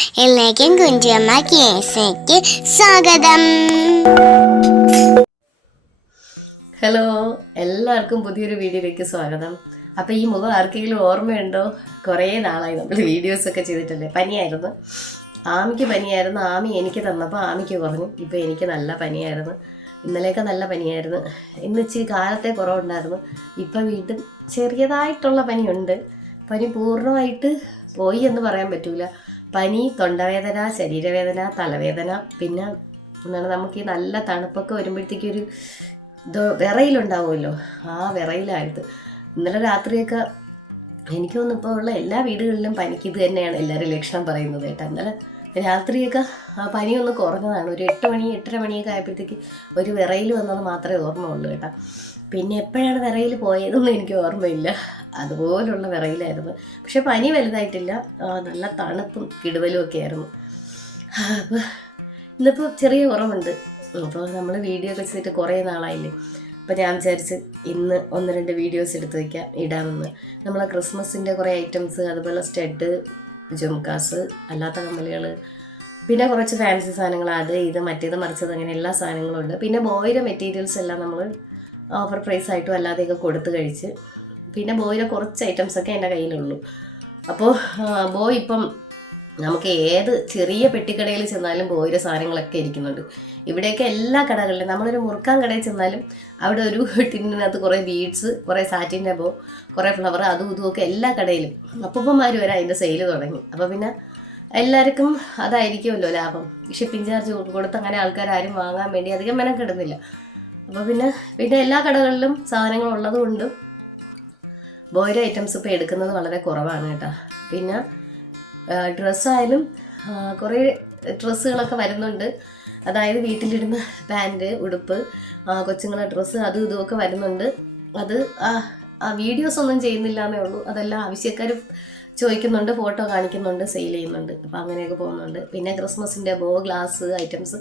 എല്ലാവർക്കും കുഞ്ചമ്മ കേസയ്ക്ക് സ്വാഗതം. ഹലോ, എല്ലാവർക്കും പുതിയൊരു വീഡിയോയിലേക്ക് സ്വാഗതം. അപ്പോൾ ഈ മുഖം ആർക്കെങ്കിലും ഓർമ്മയുണ്ടോ? കുറേ നാളായി നമ്മൾ വീഡിയോസൊക്കെ ചെയ്തിട്ടല്ലേ. പനിയായിരുന്നു, ആമിക്ക് പനിയായിരുന്നു. ആമി എനിക്ക് തന്നപ്പോൾ ആമിക്ക് കുറഞ്ഞു. ഇപ്പോൾ എനിക്ക് നല്ല പനിയായിരുന്നു. ഇന്നലെയൊക്കെ നല്ല പനിയായിരുന്നു. ഇന്ന് ഇച്ചിരി കാലത്തെ കുറവുണ്ടായിരുന്നു. ഇപ്പം വീണ്ടും ചെറിയതായിട്ടുള്ള പനിയുണ്ട്. പനി പൂർണ്ണമായിട്ട് പോയി എന്ന് പറയാൻ പറ്റൂല. പനി, തൊണ്ടവേദന, ശരീരവേദന, തലവേദന, പിന്നെ എന്താണ് നമുക്ക് ഈ നല്ല തണുപ്പൊക്കെ വരുമ്പോഴത്തേക്കൊരു വിറയിലുണ്ടാവുമല്ലോ, ആ വിറയിലായിട്ട് ഇന്നലെ രാത്രിയൊക്കെ എനിക്ക് തോന്നുന്നു ഇപ്പോൾ ഉള്ള എല്ലാ വീടുകളിലും പനിക്ക് ഇത് തന്നെയാണ് എല്ലാവരും ലക്ഷണം പറയുന്നത് കേട്ടോ. ഇന്നലെ രാത്രിയൊക്കെ ആ പനിയൊന്ന് കുറഞ്ഞതാണ്. ഒരു 8 മണി 8:30 മണിയൊക്കെ ആയപ്പോഴത്തേക്ക് ഒരു വിറയിൽ വന്നത് മാത്രമേ ഓർമ്മയുള്ളൂ കേട്ടോ. പിന്നെ എപ്പോഴാണ് വിറയിൽ പോയതെന്നും എനിക്ക് ഓർമ്മയില്ല. അതുപോലുള്ള വിറയിലായിരുന്നു. പക്ഷെ പനി വലുതായിട്ടില്ല, നല്ല തണുപ്പും കിടുവലും ഒക്കെ ആയിരുന്നു. അപ്പോൾ ഇന്നിപ്പോൾ ചെറിയ കുറവുണ്ട്. അപ്പോൾ നമ്മൾ വീഡിയോ ഒക്കെ ചെയ്തിട്ട് കുറേ നാളായില്ലേ. അപ്പോൾ ഞാൻ വിചാരിച്ച് ഇന്ന് 1-2 വീഡിയോസ് എടുത്ത് വയ്ക്കാം, ഇടാമെന്ന്. നമ്മളെ ക്രിസ്മസിൻ്റെ കുറേ ഐറ്റംസ്, അതുപോലെ സ്റ്റഡ്, ജുംകാസ്, അല്ലാത്ത കമ്മലുകൾ, പിന്നെ കുറച്ച് ഫാൻസി സാധനങ്ങൾ, അത് ഇത് മറ്റേത് മറിച്ചത്, അങ്ങനെ എല്ലാ സാധനങ്ങളും ഉണ്ട്. പിന്നെ ബോയുടെ മെറ്റീരിയൽസ് എല്ലാം നമ്മൾ ഓഫർ പ്രൈസായിട്ടും അല്ലാതെയൊക്കെ കൊടുത്ത് കഴിച്ച്. പിന്നെ ബോയുടെ കുറച്ച് ഐറ്റംസൊക്കെ എൻ്റെ കയ്യിലുള്ളൂ. അപ്പോൾ ബോയ് ഇപ്പം നമുക്ക് ഏത് ചെറിയ പെട്ടിക്കടയിൽ ചെന്നാലും ബോയുടെ സാധനങ്ങളൊക്കെ ഇരിക്കുന്നുണ്ട്. ഇവിടെയൊക്കെ എല്ലാ കടകളിലും, നമ്മളൊരു മുറുക്കാൻ കടയിൽ ചെന്നാലും അവിടെ ഒരു ടിന്നിനകത്ത് കുറേ ബീഡ്സ്, കുറേ സാറ്റിൻ്റെ ബോ, കുറേ ഫ്ലവർ, അതും ഇതുമൊക്കെ എല്ലാ കടയിലും അപ്പൂപ്പന്മാർ വരെ അതിൻ്റെ സെയിൽ തുടങ്ങി. അപ്പോൾ പിന്നെ എല്ലാവർക്കും അതായിരിക്കുമല്ലോ ലാഭം. ഷിപ്പിംഗ് ചാർജ് കൊടുത്ത് അങ്ങനെ ആൾക്കാരും വാങ്ങാൻ വേണ്ടി അധികം മെനക്കെടുന്നില്ല. അപ്പോൾ പിന്നെ എല്ലാ കടകളിലും സാധനങ്ങൾ ഉള്ളതുകൊണ്ട് ബോയുടെ ഐറ്റംസ് ഇപ്പോൾ എടുക്കുന്നത് വളരെ കുറവാണ് കേട്ടോ. പിന്നെ ഡ്രസ്സായാലും കുറേ ഡ്രസ്സുകളൊക്കെ വരുന്നുണ്ട്. അതായത് വീട്ടിലിടുന്ന പാൻറ്റ്, ഉടുപ്പ്, കൊച്ചുങ്ങളെ ഡ്രസ്സ്, അതും ഇതുമൊക്കെ വരുന്നുണ്ട്. അത് വീഡിയോസ് ഒന്നും ചെയ്യുന്നില്ല എന്നേ ഉള്ളൂ. അതെല്ലാം ആവശ്യക്കാർ ചോദിക്കുന്നുണ്ട്, ഫോട്ടോ കാണിക്കുന്നുണ്ട്, സെയിൽ ചെയ്യുന്നുണ്ട്. അപ്പോൾ അങ്ങനെയൊക്കെ പോകുന്നുണ്ട്. പിന്നെ ക്രിസ്മസിൻ്റെ ബോ, ഗ്ലാസ് ഐറ്റംസ്,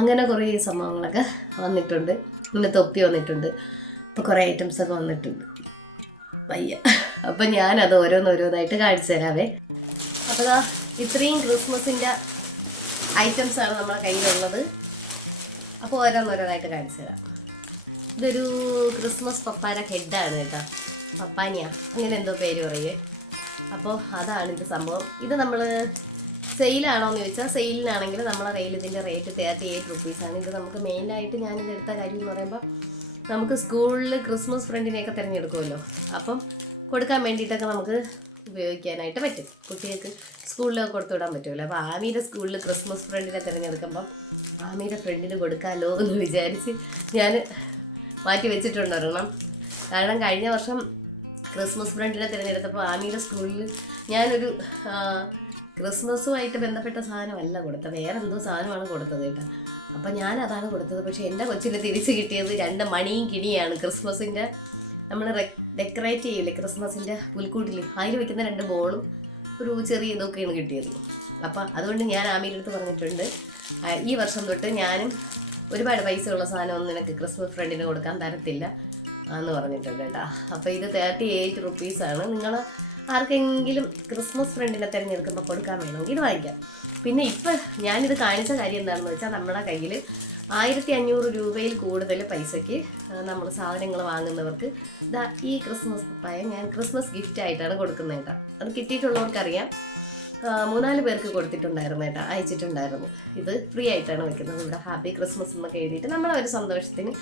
അങ്ങനെ കുറേ സംഭവങ്ങളൊക്കെ വന്നിട്ടുണ്ട്. പിന്നെ തൊപ്പി വന്നിട്ടുണ്ട്. ഇപ്പോൾ കുറേ ഐറ്റംസൊക്കെ വന്നിട്ടുണ്ട്. വയ്യ. അപ്പം ഞാനത് ഓരോന്നോരോന്നായിട്ട് കാണിച്ചു തരാവേ. അപ്പോൾ ഇത്രയും ക്രിസ്മസിൻ്റെ ഐറ്റംസാണ് നമ്മുടെ കയ്യിലുള്ളത്. അപ്പോൾ ഓരോന്നോരോന്നായിട്ട് കാണിച്ചു തരാം. ഇതൊരു ക്രിസ്മസ് പപ്പാര ഹെഡാണ് കേട്ടോ. പപ്പാനിയ അങ്ങനെ എന്തോ പേര് പറയേ. അപ്പോൾ അതാണ് ഇത് സംഭവം. ഇത് നമ്മൾ സെയിലാണോ എന്ന് ചോദിച്ചാൽ സെയിലിനാണെങ്കിൽ നമ്മളെ കയ്യിൽ ഇതിൻ്റെ റേറ്റ് 38 റുപ്പീസാണ്. ഇത് നമുക്ക് മെയിനായിട്ട് ഞാനിത് എടുത്ത കാര്യം എന്ന് പറയുമ്പോൾ, നമുക്ക് സ്കൂളിൽ ക്രിസ്മസ് ഫ്രണ്ടിനെയൊക്കെ തിരഞ്ഞെടുക്കുമല്ലോ, അപ്പം കൊടുക്കാൻ വേണ്ടിയിട്ടൊക്കെ നമുക്ക് ഉപയോഗിക്കാനായിട്ട് പറ്റും. കുട്ടികൾക്ക് സ്കൂളിലൊക്കെ കൊടുത്തു വിടാൻ പറ്റുമല്ലോ. അപ്പോൾ ആമിയുടെ സ്കൂളിൽ ക്രിസ്മസ് ഫ്രണ്ടിനെ തിരഞ്ഞെടുക്കുമ്പം ആമിയുടെ ഫ്രണ്ടിന് കൊടുക്കാമല്ലോ എന്ന് വിചാരിച്ച് ഞാൻ മാറ്റി വെച്ചിട്ടുണ്ട് ഒരെണ്ണം. കാരണം കഴിഞ്ഞ വർഷം ക്രിസ്മസ് ഫ്രണ്ടിനെ തിരഞ്ഞെടുത്തപ്പോൾ ആമിയുടെ സ്കൂളിൽ ഞാനൊരു ക്രിസ്മസുമായിട്ട് ബന്ധപ്പെട്ട സാധനമല്ല കൊടുത്തത്, വേറെ എന്തോ സാധനമാണ് കൊടുത്തത് കേട്ടോ. അപ്പം ഞാൻ അതാണ് കൊടുത്തത്. പക്ഷേ എൻ്റെ കൊച്ചിന് തിരിച്ച് കിട്ടിയത് 2 മണിയും കിണിയാണ്. ക്രിസ്മസിൻ്റെ നമ്മൾ ഡെക്കറേറ്റ് ചെയ്യില്ലേ, ക്രിസ്മസിൻ്റെ പുൽക്കൂട്ടിൽ, അതിൽ വെക്കുന്ന 2 ബോളും ഒരു ചെറിയ ഇതൊക്കെയാണ് കിട്ടിയത്. അപ്പം അതുകൊണ്ട് ഞാൻ ആമിയുടെ അടുത്ത് പറഞ്ഞിട്ടുണ്ട്, ഈ വർഷം തൊട്ട് ഞാനും ഒരുപാട് പൈസയുള്ള സാധനമൊന്നും നിനക്ക് ക്രിസ്മസ് ഫ്രണ്ടിന് കൊടുക്കാൻ തരത്തില്ല എന്ന് പറഞ്ഞിട്ടുണ്ട് കേട്ടോ. അപ്പോൾ ഇത് 38 റുപ്പീസാണ്. നിങ്ങൾ ആർക്കെങ്കിലും ക്രിസ്മസ് ഫ്രണ്ടിനെ തിരഞ്ഞെടുക്കുമ്പോൾ കൊടുക്കാൻ വേണമെങ്കിൽ ഇത് വാങ്ങിക്കാം. പിന്നെ ഇപ്പം ഞാനിത് കാണിച്ച കാര്യം എന്താണെന്ന് വെച്ചാൽ, നമ്മുടെ കയ്യിൽ 1500 രൂപയിൽ കൂടുതൽ പൈസയ്ക്ക് നമ്മൾ സാധനങ്ങൾ വാങ്ങുന്നവർക്ക് ഈ ക്രിസ്മസ് പപ്പായ ഞാൻ ക്രിസ്മസ് ഗിഫ്റ്റ് ആയിട്ടാണ് കൊടുക്കുന്നത് കേട്ടോ. അത് കിട്ടിയിട്ടുള്ളവർക്കറിയാം. 3-4 പേർക്ക് കൊടുത്തിട്ടുണ്ടായിരുന്നു കേട്ടോ, അയച്ചിട്ടുണ്ടായിരുന്നു. ഇത് ഫ്രീ ആയിട്ടാണ് വെക്കുന്നത്. ഇവിടെ ഹാപ്പി ക്രിസ്മസ് എന്നൊക്കെ എഴുതിയിട്ട് നമ്മളെ ഒരു സന്തോഷത്തിന്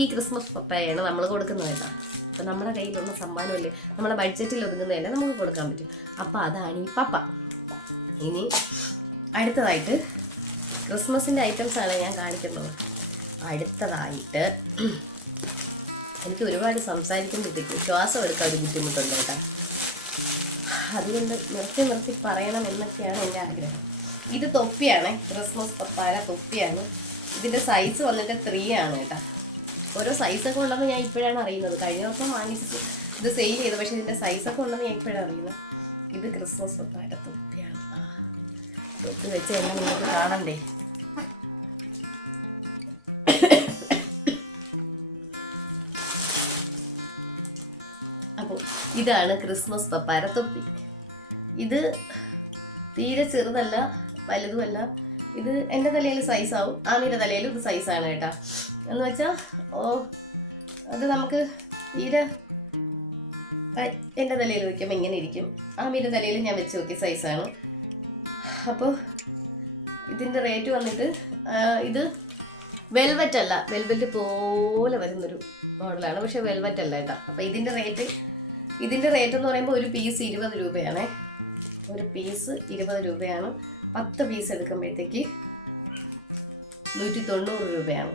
ഈ ക്രിസ്മസ് പപ്പായാണ് നമ്മൾ കൊടുക്കുന്നത് കേട്ടോ. അപ്പോൾ നമ്മുടെ കയ്യിലുള്ള സമ്മാനമല്ലേ, നമ്മളെ ബഡ്ജറ്റിൽ ഒതുങ്ങുന്നതല്ലേ നമുക്ക് കൊടുക്കാൻ പറ്റും. അപ്പോൾ അതാണ് ഈ പപ്പ. ഇനി അടുത്തതായിട്ട് ക്രിസ്മസിൻ്റെ ഐറ്റംസാണ് ഞാൻ കാണിക്കുന്നത്. അടുത്തതായിട്ട് എനിക്ക് ഒരുപാട് സംസാരിക്കുമ്പോഴത്തേക്ക് ശ്വാസം എടുക്കാൻ ഒരു ബുദ്ധിമുട്ടുണ്ട് കേട്ടോ. അതുകൊണ്ട് നിർത്തി പറയണം എന്നൊക്കെയാണ് എൻ്റെ ആഗ്രഹം. ഇത് തൊപ്പിയാണ്, ക്രിസ്മസ് പപ്പാര തൊപ്പിയാണ്. ഇതിൻ്റെ സൈസ് വന്നിട്ട് 3 ആണ് കേട്ടോ. ഓരോ സൈസൊക്കെ ഉണ്ടെന്ന് ഞാൻ ഇപ്പോഴാണ് അറിയുന്നത്. കഴിഞ്ഞ ദിവസം വാങ്ങിച്ച് ഇത് സെയിൽ ചെയ്തു, പക്ഷേ ഇതിൻ്റെ സൈസൊക്കെ ഉണ്ടെന്ന് ഞാൻ ഇപ്പോഴാണ് അറിയുന്നത്. ഇത് ക്രിസ്മസ് പപ്പാര തൊപ്പിയാണ്. തൊപ്പി വെച്ച് എല്ലാം നിങ്ങൾക്ക് കാണണ്ടേ. അപ്പോൾ ഇതാണ് ക്രിസ്മസ് പപ്പാര തൊപ്പി. ഇത് തീരെ ചെറുതല്ല, വലുതുമല്ല. ഇത് എൻ്റെ തലയിൽ സൈസാവും, ആമിയുടെ തലയിലും ഇത് സൈസാണ് കേട്ടോ. എന്ന് വെച്ചാൽ അത് നമുക്ക് തീരെ എൻ്റെ തലയിൽ വയ്ക്കുമ്പോൾ ഇങ്ങനെ ഇരിക്കും, ആമിയുടെ തലയിൽ ഞാൻ വെച്ച് നോക്കിയ സൈസാണ്. അപ്പോൾ ഇതിൻ്റെ റേറ്റ് വന്നിട്ട് ഇത് വെൽവെറ്റ് അല്ല, വെൽവെറ്റ് പോലെ വരുന്നൊരു മോഡലാണ്, പക്ഷെ വെൽവെറ്റ് അല്ല കേട്ടോ. അപ്പോൾ ഇതിൻ്റെ റേറ്റ് എന്ന് പറയുമ്പോൾ ഒരു പീസ് 20 രൂപയാണേ. ഒരു പീസ് 20 രൂപയാണ്. 10 പീസ് എടുക്കുമ്പോഴത്തേക്ക് 190 രൂപയാണ്.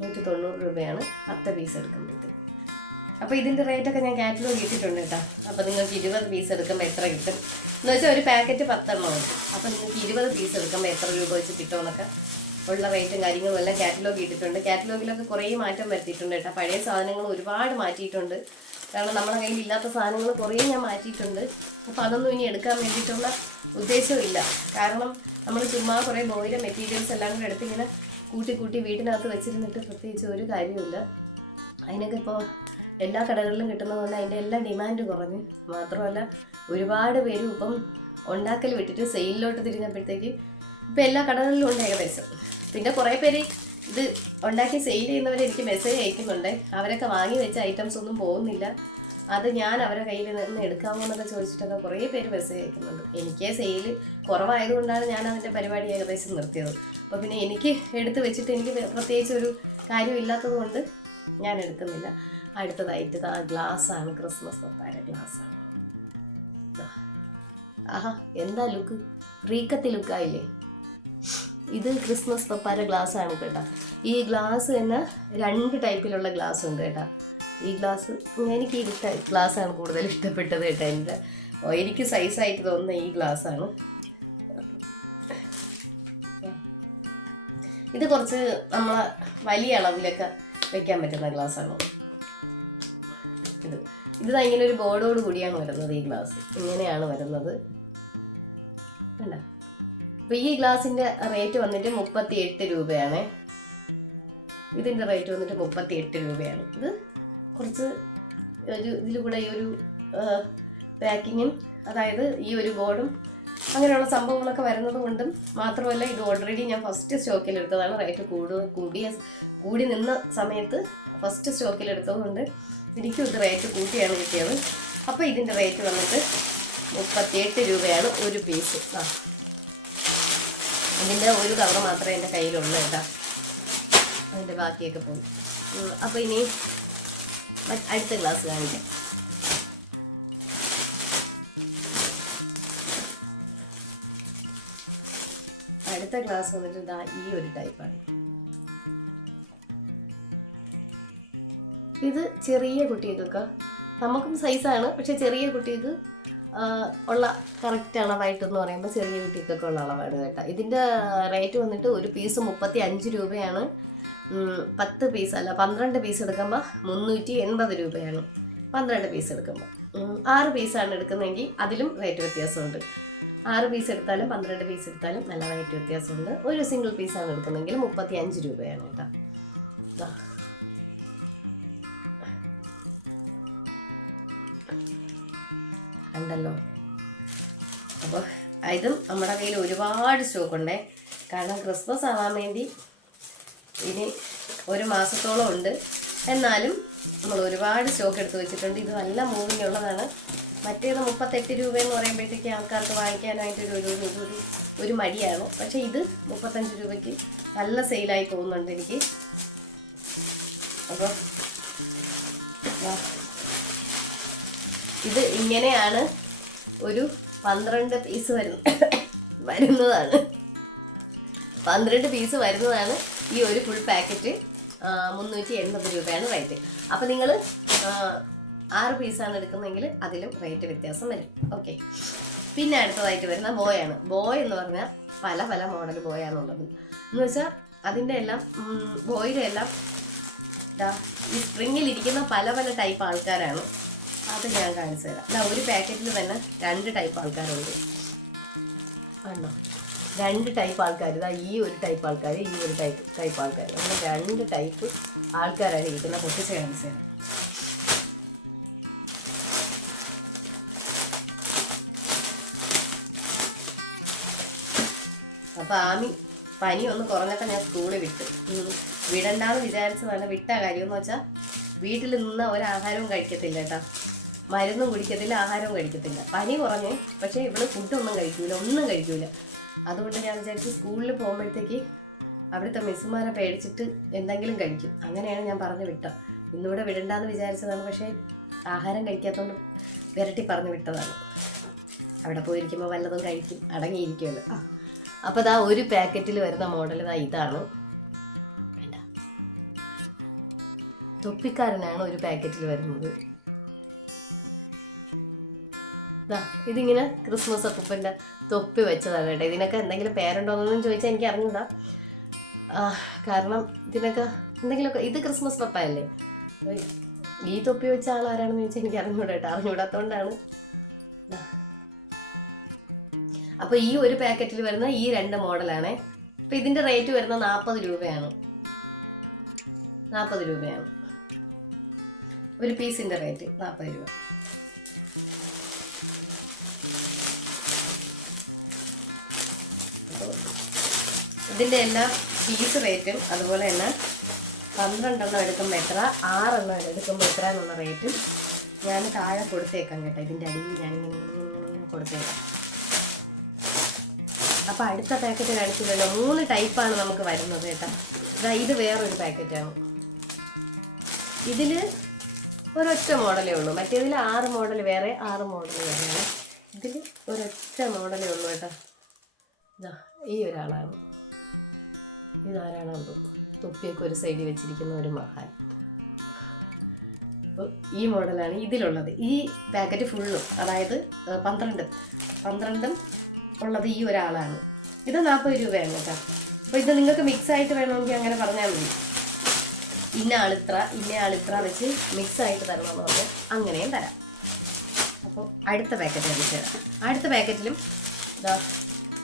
190 രൂപയാണ് 10 പീസ് എടുക്കുമ്പോഴത്തേക്ക്. അപ്പോൾ ഇതിൻ്റെ റേറ്റൊക്കെ ഞാൻ കാറ്റലോഗ് ഇട്ടിട്ടുണ്ട് കേട്ടോ. അപ്പോൾ നിങ്ങൾക്ക് 20 പീസ് എടുക്കുമ്പോൾ എത്ര കിട്ടും എന്ന് വെച്ചാൽ ഒരു പാക്കറ്റ് 10 എണ്ണമാണ്. അപ്പോൾ നിങ്ങൾക്ക് 20 പീസ് എടുക്കുമ്പോൾ എത്ര രൂപ വെച്ച് കിട്ടുമെന്നൊക്കെ ഉള്ള റേറ്റും കാര്യങ്ങളും എല്ലാം കാറ്റലോഗ് ഇട്ടിട്ടുണ്ട്. കാറ്റലോഗിലൊക്കെ കുറേ മാറ്റം വരുത്തിയിട്ടുണ്ട് കേട്ടോ. പഴയ സാധനങ്ങൾ ഒരുപാട് മാറ്റിയിട്ടുണ്ട്. കാരണം നമ്മളെ കയ്യിൽ ഇല്ലാത്ത സാധനങ്ങൾ കുറേ ഞാൻ മാറ്റിയിട്ടുണ്ട്. അപ്പോൾ അതൊന്നും ഇനി എടുക്കാൻ വേണ്ടിയിട്ടുള്ള ഉദ്ദേശമില്ല. കാരണം നമ്മൾ ചുമ്മാ കുറേ ബോയിലെ മെറ്റീരിയൽസ് എല്ലാം കൂടെ എടുത്തിങ്ങനെ കൂട്ടി വീട്ടിനകത്ത് വെച്ചിരുന്നിട്ട് പ്രത്യേകിച്ച് ഒരു കാര്യമില്ല. അതിനൊക്കെ ഇപ്പോൾ എല്ലാ കടകളിലും കിട്ടുന്നതുകൊണ്ട് അതിൻ്റെ എല്ലാം ഡിമാൻഡ് കുറഞ്ഞ്, മാത്രമല്ല ഒരുപാട് പേരും ഇപ്പം ഉണ്ടാക്കൽ വിട്ടിട്ട് സെയിലിലോട്ട് തിരിഞ്ഞപ്പോഴത്തേക്ക് ഇപ്പം എല്ലാ കടകളിലും ഉണ്ട് ഏകദേശം. പിന്നെ കുറേ പേര് ഇത് ഉണ്ടാക്കി സെയിൽ ചെയ്യുന്നവർ എനിക്ക് മെസ്സേജ് അയക്കുന്നുണ്ട്. അവരൊക്കെ വാങ്ങി വെച്ച ഐറ്റംസ് ഒന്നും പോകുന്നില്ല, അത് ഞാൻ അവരുടെ കയ്യിൽ നിന്ന് എടുക്കാമോ എന്നൊക്കെ ചോദിച്ചിട്ടൊക്കെ കുറേ പേര് മെസ്സേജ് അയക്കുന്നുണ്ട്. എനിക്ക് സെയിൽ കുറവായതുകൊണ്ടാണ് ഞാൻ അതിൻ്റെ പരിപാടി ഏകദേശം നിർത്തിയത്. അപ്പോൾ പിന്നെ എനിക്ക് എടുത്ത് വെച്ചിട്ട് എനിക്ക് പ്രത്യേകിച്ച് ഒരു കാര്യമില്ലാത്തത് കൊണ്ട് ഞാൻ എടുക്കുന്നില്ല. അടുത്തതായിട്ട് ഗ്ലാസ്സാണ്, ക്രിസ്മസ് പപ്പാര ഗ്ലാസ്സാണ്. ആഹാ, എന്താ ലുക്ക്, റീക്കത്തി ലുക്കായില്ലേ. ഇത് ക്രിസ്മസ് പപ്പാര ഗ്ലാസ്സാണ് കേട്ടോ. ഈ ഗ്ലാസ് തന്നെ 2 ടൈപ്പിലുള്ള ഗ്ലാസ് ഉണ്ട് കേട്ടോ. ഈ ഗ്ലാസ് എനിക്ക് ഈ ഗ്ലാസ്സാണ് കൂടുതൽ ഇഷ്ടപ്പെട്ടത് കേട്ടോ. എനിക്ക് സൈസായിട്ട് തോന്നുന്ന ഈ ഗ്ലാസ്സാണ്. ഇത് കുറച്ച് നമ്മളെ വലിയ അളവിലൊക്കെ വെക്കാൻ പറ്റുന്ന ഗ്ലാസ്സാണ്. ഇത് ഇങ്ങനെ ഒരു ബോർഡോട് കൂടിയാണ് വരുന്നത്. ഈ ഗ്ലാസ് ഇങ്ങനെയാണ് വരുന്നത് കണ്ട. അപ്പോൾ ഈ ഗ്ലാസിൻ്റെ റേറ്റ് വന്നിട്ട് 38 രൂപയാണ്. ഇതിൻ്റെ റേറ്റ് വന്നിട്ട് 38 രൂപയാണ്. ഇത് കുറച്ച് ഇതിൽ കൂടെ ഈ ഒരു പാക്കിങ്ങും, അതായത് ഈ ഒരു ബോർഡും അങ്ങനെയുള്ള സംഭവങ്ങളൊക്കെ വരുന്നത് കൊണ്ടും മാത്രമല്ല, ഇത് ഓൾറെഡി ഞാൻ ഫസ്റ്റ് സ്റ്റോക്കിലെടുത്തതാണ്. റേറ്റ് കൂടി നിന്ന സമയത്ത് ഫസ്റ്റ് സ്റ്റോക്കിലെടുത്തത് കൊണ്ട് എനിക്കും ഇത് റേറ്റ് കൂട്ടിയാണ് കിട്ടിയത്. അപ്പോൾ ഇതിൻ്റെ റേറ്റ് വന്നിട്ട് 38 രൂപയാണ് ഒരു പീസ്. അതിൻ്റെ ഒരു കവർ മാത്രമേ എൻ്റെ കയ്യിലുള്ളൂ കേട്ടോ, അതിൻ്റെ ബാക്കിയൊക്കെ പോയി. അപ്പോൾ ഇനി അടുത്ത ഗ്ലാസ് കാണിക്കാം. അടുത്ത ഗ്ലാസ് വന്നിട്ട് ഇതാ ഈ ഒരു ടൈപ്പാണ്. ഇത് ചെറിയ കുട്ടികൾക്കൊക്കെ, നമുക്കും സൈസാണ്, പക്ഷെ ചെറിയ കുട്ടികൾക്ക് ഉള്ള കറക്റ്റ് അളവായിട്ടെന്ന് പറയുമ്പോൾ ചെറിയ കുട്ടികൾക്കൊക്കെ ഉള്ള അളവാണ് കേട്ടോ. ഇതിൻ്റെ റേറ്റ് വന്നിട്ട് ഒരു പീസ് 35 രൂപയാണ്. 10 പീസ് അല്ല 12 പീസ് എടുക്കുമ്പോൾ 380 രൂപയാണ്. 12 പീസ് എടുക്കുമ്പോൾ 6 പീസാണ് എടുക്കുന്നതെങ്കിൽ അതിലും റേറ്റ് വ്യത്യാസമുണ്ട്. 6 പീസ് എടുത്താലും 12 പീസ് എടുത്താലും നല്ല റേറ്റ് വ്യത്യാസമുണ്ട്. ഒരു സിംഗിൾ പീസാണ് എടുക്കുന്നതെങ്കിൽ 35 രൂപയാണ് കേട്ടോ. കണ്ടല്ലോ. അപ്പോൾ ഇതും നമ്മുടെ കയ്യിൽ ഒരുപാട് സ്റ്റോക്ക് ഉണ്ടേ. കാരണം ക്രിസ്മസ് ആവാൻ വേണ്ടി ഇനി ഒരു മാസത്തോളം ഉണ്ട്. എന്നാലും നമ്മൾ ഒരുപാട് സ്റ്റോക്ക് എടുത്ത് വെച്ചിട്ടുണ്ട്. ഇത് നല്ല മൂവിങ് ഉള്ളതാണ്. മറ്റേത് 38 രൂപ എന്ന് പറയുമ്പോഴത്തേക്ക് ആൾക്കാർക്ക് വാങ്ങിക്കാനായിട്ട് ഒരു മടിയാണ്. പക്ഷേ ഇത് 35 രൂപയ്ക്ക് നല്ല സെയിലായി പോകുന്നുണ്ട് എനിക്ക്. അപ്പോൾ ഇത് ഇങ്ങനെയാണ് ഒരു 12 പീസ് വരുന്നതാണ്. 12 പീസ് വരുന്നതാണ് ഈ ഒരു ഫുൾ പാക്കറ്റ്. 380 രൂപയാണ് റേറ്റ്. അപ്പോൾ നിങ്ങൾ 6 പീസാണ് എടുക്കുന്നതെങ്കിൽ അതിലും റേറ്റ് വ്യത്യാസം വരും. ഓക്കെ. പിന്നെ അടുത്തതായിട്ട് വരുന്ന ബോയാണ്. ബോയ് എന്ന് പറഞ്ഞാൽ പല മോഡൽ ബോയാണുള്ളത്. എന്ന് വെച്ചാൽ അതിൻ്റെ എല്ലാം ബോയുടെ എല്ലാം ഈ സ്പ്രിങ്ങിലിരിക്കുന്ന പല ടൈപ്പ് ആൾക്കാരാണ്. അത് ഞാൻ കാണിച്ചു തരാം. ഒരു പാക്കറ്റിൽ തന്നെ 2 ടൈപ്പ് ആൾക്കാരുണ്ട്. ആണോ, 2 ടൈപ്പ് ആൾക്കാർ. ഈ ഒരു ടൈപ്പ് ആൾക്കാർ, ഈ ഒരു ടൈപ്പ് ആൾക്കാർ. അങ്ങനെ 2 ടൈപ്പ് ആൾക്കാരാണ് ഇരിക്കുന്ന. പൊട്ടിച്ച് കാണിച്ചു തരാം. അപ്പോൾ ആമി പനി ഒന്ന് കുറഞ്ഞപ്പോൾ ഞാൻ സ്കൂളിൽ വിട്ടു. വിടണ്ടാന്ന് വിചാരിച്ചതാണ്. വിട്ട കാര്യമെന്ന് വെച്ചാൽ വീട്ടിൽ നിന്ന് ഒരാഹാരവും കഴിക്കത്തില്ല കേട്ടോ, മരുന്നും കുടിക്കത്തില്ല, ആഹാരവും കഴിക്കത്തില്ല. പനി കുറഞ്ഞു, പക്ഷേ ഇവിടെ ഫുഡൊന്നും കഴിക്കൂല, ഒന്നും കഴിക്കൂല. അതുകൊണ്ട് ഞാൻ വിചാരിച്ചു സ്കൂളിൽ പോകുമ്പോഴത്തേക്ക് അവിടുത്തെ മിസ്സുമാരെ പേടിച്ചിട്ട് എന്തെങ്കിലും കഴിക്കും. അങ്ങനെയാണ് ഞാൻ പറഞ്ഞു വിട്ടത്. ഇന്നിവിടെ വിടണ്ടാന്ന് വിചാരിച്ചതാണ്, പക്ഷേ ആഹാരം കഴിക്കാത്തതുകൊണ്ട് വിരട്ടി പറഞ്ഞു വിട്ടതാണ്. അവിടെ പോയിരിക്കുമ്പോൾ വല്ലതും കഴിക്കും, അടങ്ങിയിരിക്കുമല്ലോ. അപ്പോൾ ഇതാ ഒരു പാക്കറ്റിൽ വരുന്ന മോഡൽ ഇതാണ്. വേണ്ട, തൊപ്പിക്കാരനാണ് ഒരു പാക്കറ്റിൽ വരുന്നത്. ഇതിങ്ങനെ ക്രിസ്മസ് അപ്പൂപ്പൻ്റെ തൊപ്പി വെച്ചതാണ് കേട്ടോ. ഇതിനൊക്കെ എന്തെങ്കിലും പേരുണ്ടോയെന്നൊന്നും ചോദിച്ചാൽ എനിക്ക് അറിഞ്ഞൂടാ. കാരണം ഇതിനൊക്കെ എന്തെങ്കിലുമൊക്കെ, ഇത് ക്രിസ്മസ് പപ്പയല്ലേ, ഈ തൊപ്പി വെച്ച ആൾ ആരാണെന്ന് ചോദിച്ചാൽ എനിക്ക് അറിഞ്ഞൂടാ കേട്ടോ. അറിഞ്ഞൂടാത്തതുകൊണ്ടാണ്. അപ്പോൾ ഈ ഒരു പാക്കറ്റിൽ വരുന്ന ഈ 2 മോഡലാണേ. അപ്പോൾ ഇതിൻ്റെ റേറ്റ് വരുന്നത് 40 രൂപയാണ്. 40 രൂപയാണ് ഒരു പീസിൻ്റെ റേറ്റ്, 40 രൂപ. അപ്പോൾ ഇതിൻ്റെ എല്ലാ പീസ് റേറ്റും അതുപോലെ തന്നെ 12 എണ്ണം എടുക്കുമ്പോൾ എത്ര, 6 എണ്ണം എടുക്കുമ്പോൾ എത്ര എന്നുള്ള റേറ്റും ഞാൻ താഴെ കൊടുത്തേക്കാം കേട്ടോ. ഇതിൻ്റെ അടിയിൽ ഞാനിങ്ങനെ കൊടുത്തേക്കാം. അപ്പോൾ അടുത്ത പാക്കറ്റ് കാണിച്ചില്ലല്ലോ. 3 ടൈപ്പാണ് നമുക്ക് വരുന്നത് കേട്ടോ. ഇത് വേറൊരു പാക്കറ്റാണ്. ഇതിൽ ഒരൊറ്റ മോഡലേ ഉള്ളൂ. മറ്റേതിൽ 6 മോഡൽ വേറെ, 6 മോഡൽ വേറെ. ഇതിൽ ഒരൊറ്റ മോഡലേ ഉള്ളൂ കേട്ടോ. ഈ ഒരാളാണ്. ഇതാരാണോ തൊപ്പിയൊക്കെ ഒരു സൈഡിൽ വെച്ചിരിക്കുന്ന ഒരു മഹാൻ. അപ്പോൾ ഈ മോഡലാണ് ഇതിലുള്ളത്. ഈ പാക്കറ്റ് ഫുള്ളും, അതായത് 12 ഉള്ളത് ഈ ഒരാളാണ്. ഇത് 40 രൂപയാണ് കേട്ടോ. അപ്പോൾ ഇത് നിങ്ങൾക്ക് മിക്സായിട്ട് വേണമെങ്കിൽ അങ്ങനെ പറഞ്ഞാൽ മതി. ഇന്ന ആളിത്ര വെച്ച് മിക്സായിട്ട് തരണമെന്ന് പറഞ്ഞാൽ അങ്ങനെയും തരാം. അപ്പോൾ അടുത്ത പാക്കറ്റ് കാണിച്ചു തരാം. അടുത്ത പാക്കറ്റിലും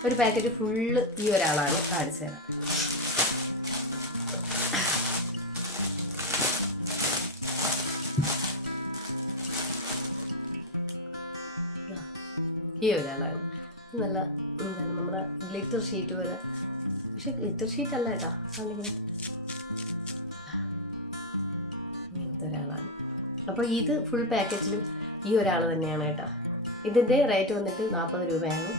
ഒരു പാക്കറ്റ് ഫുള്ള് ഈ ഒരാളാണ് കാണിച്ചു തരാം. ഈ ഒരാളാണ്. നല്ല എന്താണ് നമ്മുടെ ഗ്ലിറ്റർ ഷീറ്റ് പോലെ, പക്ഷെ ഗ്ലിറ്റർ ഷീറ്റ് അല്ല കേട്ടോ, ഇങ്ങനത്തെ ഒരാളാണ്. അപ്പോൾ ഇത് ഫുൾ പാക്കറ്റിലും ഈ ഒരാൾ തന്നെയാണ് കേട്ടോ. ഇതിൻ്റെ റേറ്റ് വന്നിട്ട് 40 രൂപയാണ്.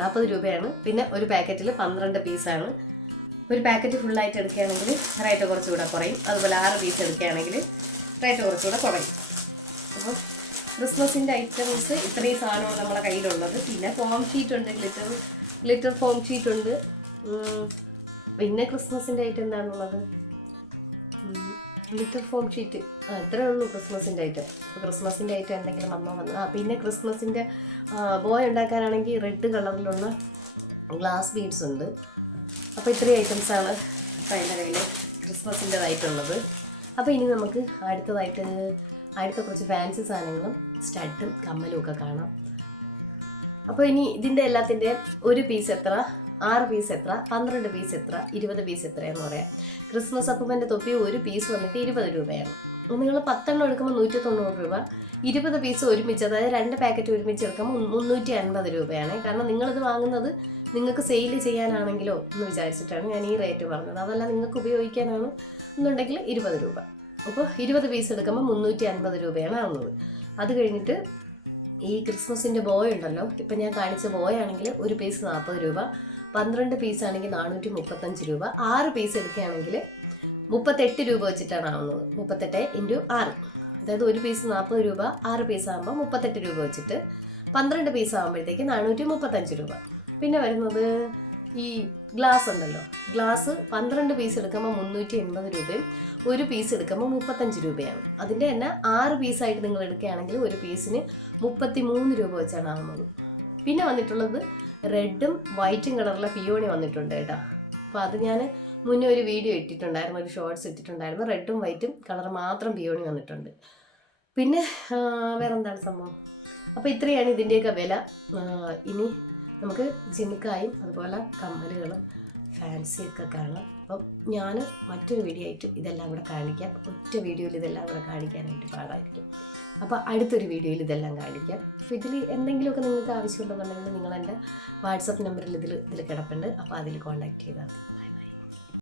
40 രൂപയാണ്. പിന്നെ ഒരു പാക്കറ്റിൽ 12 പീസാണ്. ഒരു പാക്കറ്റ് ഫുള്ളായിട്ട് എടുക്കുകയാണെങ്കിൽ റേറ്റ് കുറച്ചുകൂടെ കുറയും. അതുപോലെ 6 പീസ് എടുക്കുകയാണെങ്കിൽ റേറ്റ് കുറച്ചുകൂടെ കുറയും. അപ്പോൾ ക്രിസ്മസിൻ്റെ ഐറ്റംസ് ഇത്രയും സാധനമാണ് നമ്മളെ കയ്യിലുള്ളത്. പിന്നെ ഫോം ഷീറ്റ് ഉണ്ട്, ഗ്ലിറ്റർ ഫോം ഷീറ്റ് ഉണ്ട്. പിന്നെ ക്രിസ്മസിൻ്റെ ഐറ്റം എന്താണുള്ളത്, ഗ്ലിറ്റർ ഫോം ഷീറ്റ്. ഇത്രയേ ഉള്ളൂ ക്രിസ്മസിൻ്റെ ഐറ്റം. അപ്പോൾ ക്രിസ്മസിൻ്റെ ഐറ്റം എന്തെങ്കിലും വന്നു. പിന്നെ ക്രിസ്മസിൻ്റെ ബോയ് ഉണ്ടാക്കാനാണെങ്കിൽ റെഡ് കളറിലുള്ള ഗ്ലാസ് ബീഡ്സ് ഉണ്ട്. അപ്പോൾ ഇത്രയും ഐറ്റംസാണ് ഇപ്പോൾ എൻ്റെ കയ്യിൽ ക്രിസ്മസിൻ്റെതായിട്ടുള്ളത്. അപ്പോൾ ഇനി നമുക്ക് അടുത്ത കുറച്ച് ഫാൻസി സാധനങ്ങളും സ്റ്റഡും കമ്മലും ഒക്കെ കാണാം. അപ്പോൾ ഇനി ഇതിൻ്റെ എല്ലാത്തിൻ്റെ ഒരു പീസ് എത്ര, 6 പീസ് എത്ര, 12 പീസ് എത്ര, 20 പീസ് എത്രയെന്ന് പറയാം. ക്രിസ്മസ് അപ്പൂപ്പൻ്റെ തൊപ്പി ഒരു പീസ് വന്നിട്ട് 20 രൂപയാണ്. നിങ്ങൾ 10 എണ്ണം എടുക്കുമ്പോൾ 190 രൂപ. 20 പീസ് ഒരുമിച്ച്, അതായത് 2 പാക്കറ്റ് ഒരുമിച്ച് എടുക്കുമ്പോൾ 350 രൂപയാണ്. കാരണം നിങ്ങളിത് വാങ്ങുന്നത് നിങ്ങൾക്ക് സെയിൽ ചെയ്യാനാണെങ്കിലോ എന്ന് വിചാരിച്ചിട്ടാണ് ഞാൻ ഈ റേറ്റ് പറഞ്ഞത്. അതല്ല നിങ്ങൾക്ക് ഉപയോഗിക്കാനാണ് എന്നുണ്ടെങ്കിൽ 20 രൂപ. അപ്പോൾ 20 പീസ് എടുക്കുമ്പോൾ 350 രൂപയാണ് ആവുന്നത്. അത് കഴിഞ്ഞിട്ട് ഈ ക്രിസ്മസിൻ്റെ ബോയ് ഉണ്ടല്ലോ, ഇപ്പം ഞാൻ കാണിച്ച ബോയ് ആണെങ്കിൽ ഒരു പീസ് 40 രൂപ, 12 പീസാണെങ്കിൽ 435 രൂപ, 6 പീസ് എടുക്കുകയാണെങ്കിൽ 38 രൂപ വെച്ചിട്ടാണ് ആവുന്നത്. 38 × 6, അതായത് ഒരു പീസ് 40 രൂപ, 6 പീസ് ആകുമ്പോൾ 38 രൂപ വെച്ചിട്ട് 12 പീസ് ആകുമ്പോഴത്തേക്ക് 435 രൂപ. പിന്നെ വരുന്നത് ഈ ഗ്ലാസ് ഉണ്ടല്ലോ, ഗ്ലാസ് 12 പീസ് എടുക്കുമ്പോൾ 380 രൂപയും ഒരു പീസ് എടുക്കുമ്പോൾ 35 രൂപയാണ്. അതിൻ്റെ തന്നെ 6 പീസായിട്ട് നിങ്ങൾ എടുക്കുകയാണെങ്കിൽ ഒരു പീസിന് 33 രൂപ വെച്ചാണ് ആകുന്നത്. പിന്നെ വന്നിട്ടുള്ളത് റെഡും വൈറ്റും കളറിലെ പിയോണി വന്നിട്ടുണ്ട് കേട്ടോ. അപ്പോൾ അത് ഞാൻ മുന്നേ ഒരു വീഡിയോ ഇട്ടിട്ടുണ്ടായിരുന്നു, ഒരു ഷോർട്സ് ഇട്ടിട്ടുണ്ടായിരുന്നു. റെഡും വൈറ്റും കളർ മാത്രം പിയോണി വന്നിട്ടുണ്ട്. പിന്നെ വേറെന്താണ് സംഭവം. അപ്പോൾ ഇത്രയാണ് ഇതിൻ്റെയൊക്കെ വില. ഇനി നമുക്ക് ജിമിക്കായും അതുപോലെ കമ്മലുകളും ഫാൻസിയൊക്കെ കാണാം. അപ്പം ഞാൻ മറ്റൊരു വീഡിയോ ആയിട്ട് ഇതെല്ലാം കൂടെ കാണിക്കാം. ഒറ്റ വീഡിയോയിൽ ഇതെല്ലാം കൂടെ കാണിക്കാനായിട്ട് പാടായിരിക്കും. അപ്പോൾ അടുത്തൊരു വീഡിയോയിൽ ഇതെല്ലാം കാണിക്കാം. അപ്പോൾ ഇതിൽ എന്തെങ്കിലുമൊക്കെ നിങ്ങൾക്ക് ആവശ്യമുണ്ടെന്നുണ്ടെങ്കിൽ നിങ്ങൾ എൻ്റെ വാട്സപ്പ് നമ്പറിൽ ഇതിൽ കിടപ്പുണ്ട്. അപ്പോൾ അതിൽ കോൺടാക്ട് ചെയ്താൽ മതി.